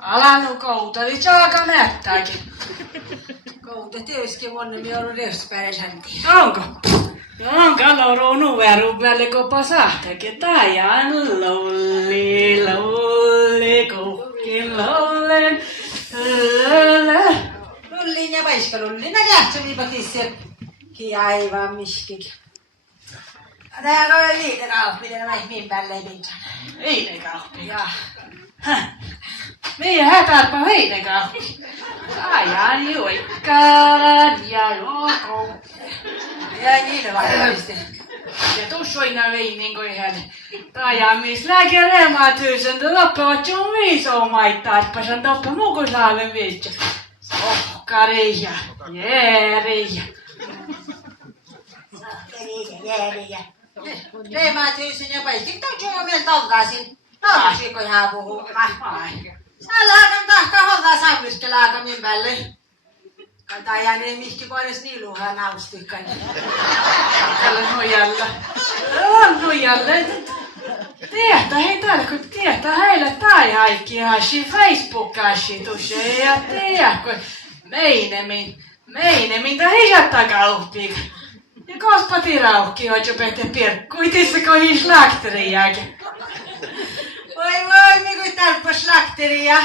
Älä nu kouteli, saaka näyttääkin. Kouta tietysti vuonna me on röspäärishänti. Onko? Onko lauru nuveru päälle kopa sahtekin? Tajan lolli, lolli, kukkin lollen. Lullin ja vaiskalullin. Nä lähtsä viipatissi. Aivan miskikin. Täällä on liitekauppi, tänä mihin päälleen pintaan. Viinekauppi. Jaa. Meidän hätärpä viinekauppi. Ajan juikkaan ja joko. Jäi niille vaikka. Ja tussoina viinin kuin hän. Tajamis lääkärematyysen loppuvat sun viisoomaittarpasan toppa mukusaaven viitsi. Sohkaria, jeeriä. Järiä. Reematyysen ja paistin tuon vielä tolkaisin. Tolkasiko ihan puhumaan. Sällähän tahkaa hollaa saavistella aika min päälle. Kantaa jääneen mihki pois niiluhaan naustikkaan. Tällä nojalla. On nojalla. Tietä, hei täällä kun tietä heillä tai haikki hashi Facebook-kashi tusse ja tiedä kun meinemin tai hijatta kauppik. Ja kospa tiraukki hoitjo pehte pirkkuitissa kun hi slakteriäkin. Voi, miku tälppä slakteria.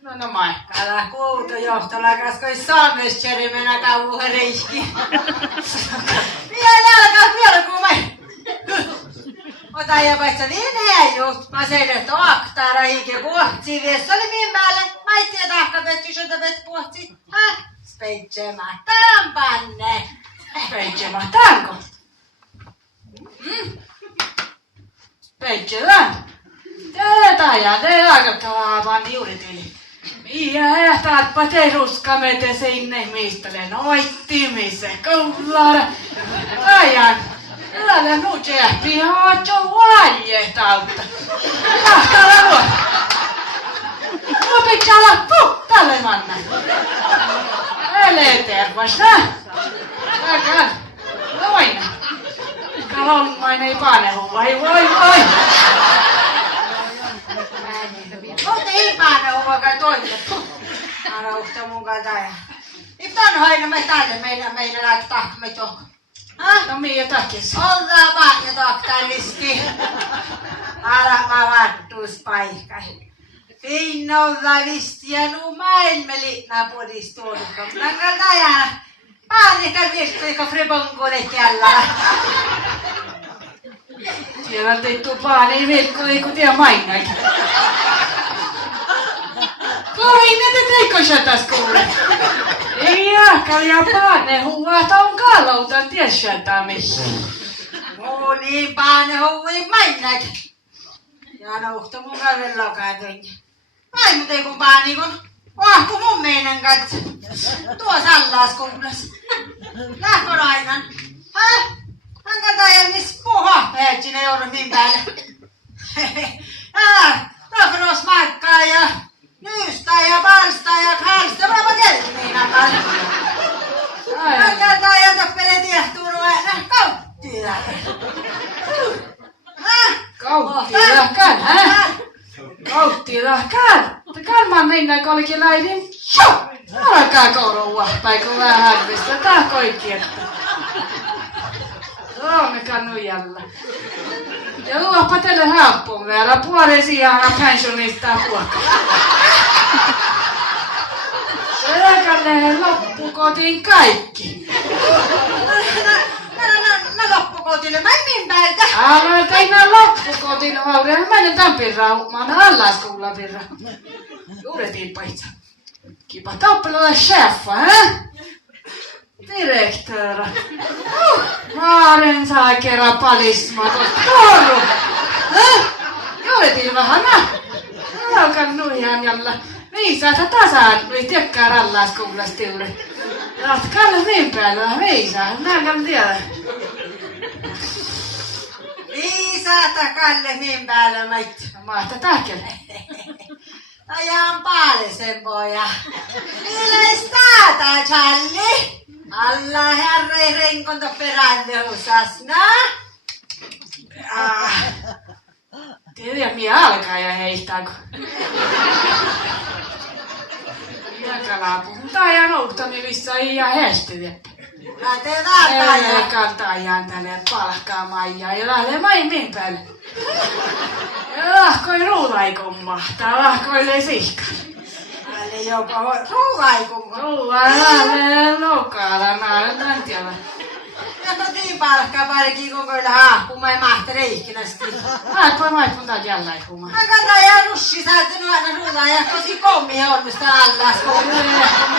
No mai. Älä kuulta johtolakas, kun saamestjeri mennä kauan reiski. Vielä alkaa pilkumai. Ota ja paitsa niin heijut. Mä seidät oaktara hiikin puhtsi. Viessä oli min päälle. Maitti ja tahka vetty, jota vet puhtsi. Speitsema panne. Speitsema tanko. Speitselän. Te aikattavaa vaan juuritili. Miä ehtaatpa te ruskamete sinne mistele noittimise koullara. Ajan. Älä nu tehti haatso valjehtautta. Tahtala luo. Lopiksi ala puhtalle manna. Älä tervas, nä? Takan. Loina. Kalonmain ei panehu, vai voi. Mutta ilmainen on vaikka toinen. Älä uhta mun kanssa. Iftan hoidamme tälle meillä laittaa me tuohon. No miä takis? Ollaan vaan ja doktoriski. Älä mä vattuuspaikka. Finnolla vistiä nuu maailmeli naapuristuolukka. Nangal tajana. Paanikal viestiä fribongolle källä. Siellä teittu paani vilkku eiku tiedä mainnakin. Kohin ne teikko sieltäs kuule. Ei jahkali ja paane huuata on kalloutan ties sieltä missä. Niin paane hui mainnakin. Ja nouhto mun kalvella kaatoin. Ai mut ei kun paani kun vahku mun meidän kanssa. Tuo sallas kuulas. Lähkö lainan? Hankataan ja miss puha. Heitsin ei ole niin päälle. Tafros maikkaa ja nyystä ja valsta ja kalsta. Mä kelti niin annan. Hankataan ja tappele tiehtuunua ja kauttia. Kauttilahkan, Kauttilahkan. Kalmaan mennään kolki läidin. Alkaa kourua, paikku vähän harvista. Tää koikki, että. Suomi kannujalla. Ja luoppa teille haappuun verran. Puolen sijaan pensionista huokka. Selkälle loppukotiin kaikki. No loppukotille, mä en niin päältä. Älä teinä loppukotiin haureen. Mä en tämän pirraa. Mä oon allaskuulla pirraa. Juuretiin paitsa. Kipa tappelua chefa, Direktöörä. Maaren saa kerran palismaton. Toru! Juuretiin vähän, Alkan nuihan jalla. Viisaata tasaan, ei tiedäkään rallaskuulas tiuri. Jatkalle niin päällä, viisaa. Näkään tiedä. Viisaata Kalle niin päällä, mait. Mahta tahkele. Ajan paalisen poja. Milles taata, Charlie? Allah herre renkonto perälle usas, na? vielä mie alkaa ja heittääkö. Jakalaapu. Taajan ouhtani missä ei jää hestiä. Lähtee täältä Ei kaltaajan tälle palkkaamaan ja lähde maimin päälle. Ja lahkoi ruulaikon mahtaa, lahkoille sihkan. Eli jopa ruulaikun. Ruulaille loukkaalla, mä olen tantialla. Ja kotiin palkkaa parikin kokoilla haahkumaan ja mahtere ikkinästi. Haakkoa maipun taas jälleen kumaan. Mä kannan ja russi säätynyt aina ruulaan ja kotiin kommi onnusta allas.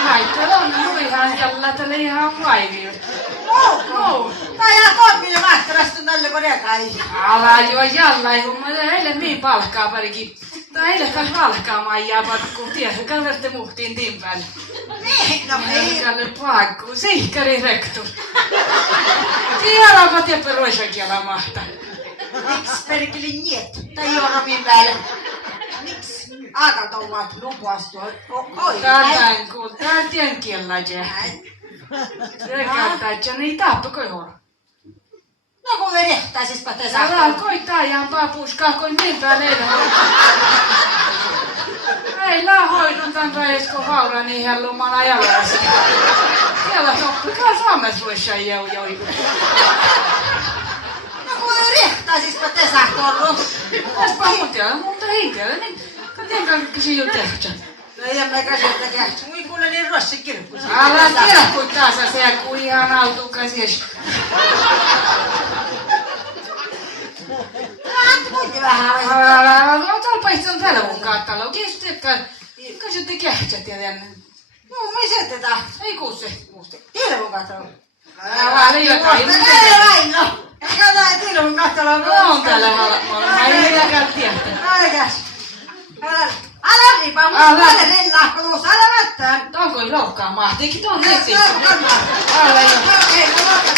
Maippu on nuihan jällä tälle ihan vaivio. No. Tai jää kommi ja mahterastun tälle kodekai. Ala jo jälleen, kun mä heille niin palkkaa parikin. Tai heille kas palkkaamaan jää kun tiedä, kaverte muhtiin timpäälle. Niin, no niin. Kalle paakku, sihkari rektu. Tiedäpä tiedä roisakin ala mahtaa. Miks perkeli niet? Tai joromin päälle. Miks? Akalta ovat lupastua. Oi. Täällä kun tää tien kiellä jää. Se kattaa, että niin tappako johon. No kun vedettäisispa te saa. Älä koittaa ihan papuuskaa, kun niin päälle ei ei hoidun tän reisko haura niin hellumana jalassa. Siellä soppikaa Suomessa voissa joi. No kun vedettäisispa te saa tollu. Täspa mutta henkilö, niin katsotaan kysyä jo tehtä. No ei emme käsittää kähtsä. Mui kuule niin rossi kirkkuisi. Älä tiedä kun taas se kun ihan autukas. Antti kuinka vähän. Otalpa itse on tällä mun kattalo. Kysytte kähtsät ja tänne. No missä te taht? Ei kuusse. Tilmun kattelu. Ei vain no. Katsotaan tilmun kattelu. No on täällä halpaa. Mä ei niitäkään tiedä. Aikas. Älä riipaa, mutta tälle lennahko tuossa, älä mättää. Onko loukkaa mahtiikin tuon nettiin? Älä jo. Okei, no loukkaa.